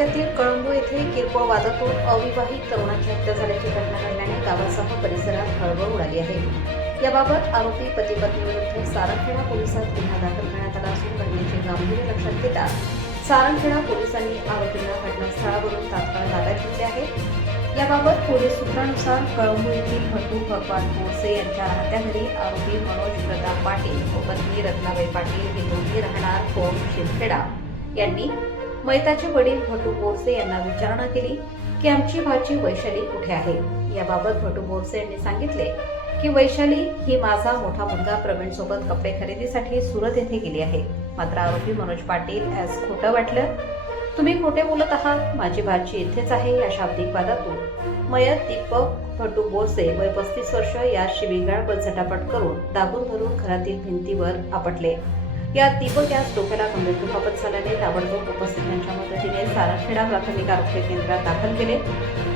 तालुक्यातील कळंबो येथे किरकोळ वादातून अविवाहित तरुणाची हत्या झाल्याची घटना घडल्याने गावासह परिसरात खळबळ उडाली आहे। याबाबत आरोपी पती पत्नीविरुद्ध सारंगखेडा पोलिसात गुन्हा दाखल करण्यात आला असून घटनेचे गांभीर्य लक्षात घेता सारंगखेडा पोलिसांनी आरोपींना घटनास्थळावरून तात्काळ ताब्यात घेतले आहे। याबाबत पोलीस सूत्रानुसार कळंबो येथील भट्टू भगवान बोरसे यांच्या राहत्या घरी आरोपी मनोज प्रताप पाटील व पत्नी रत्नाबाई पाटील हे दोघे राहणार कोण शिंदखेडा यांनी मैताचे वडील भट्टू बोरसे यांना विचारणा केली की आमची भाची वैशाली कुठे आहे। याबाबत भट्टू बोरसे यांनी सांगितले की वैशाली ही माझा मोठा मुलगा प्रवीण सोबत कपडे खरेदीसाठी सुरत येथे गेली आहे। मात्र आरोपी मनोज पाटील यास खोटं वाटलं। तुम्ही खोटे बोलत आहात, माझी भाची इथेच आहे या शाब्दिक वादातून मयत दीपक भट्टू बोरसे वय 35 वर्ष या शिवीगाळ व झटापट करून दाबून धरून घरातील भिंतीवर आपटले। यात दीपक यास डोक्याला गंभीर दुखापत झाल्याने ताबडतोब उपस्थितांच्या मदतीने सारंगखेडा प्राथमिक आरोग्य केंद्रात दाखल केले।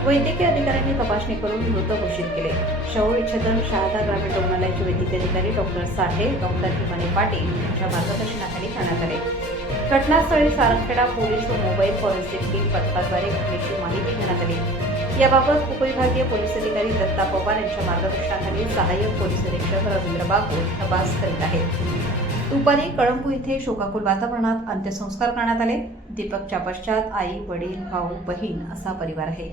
वैद्यकीय अधिकाऱ्यांनी तपासणी करून मृत घोषित केले। शवविच्छेदन शहादा ग्रामीण रुग्णालयाचे वैद्यकीय अधिकारी डॉक्टर साठे, डॉक्टर हिमानी पाटील यांच्या मार्गदर्शनाखाली करण्यात आले। घटनास्थळी सारंगखेडा पोलीस व मोबाईल फॉरेन्सिक टीम पथकाद्वारे घटनेची माहिती घेण्यात आली। याबाबत उपविभागीय पोलीस अधिकारी दत्ता पवार यांच्या मार्गदर्शनाखाली सहाय्यक पोलीस निरीक्षक रवींद्र बागू तपास करीत आहेत। दुपारी कळंबो येथे शोकाकुल वातावरणात अंत्यसंस्कार करण्यात आले। दीपकच्या पश्चात आई, वडील, भाऊ, बहीण असा परिवार आहे।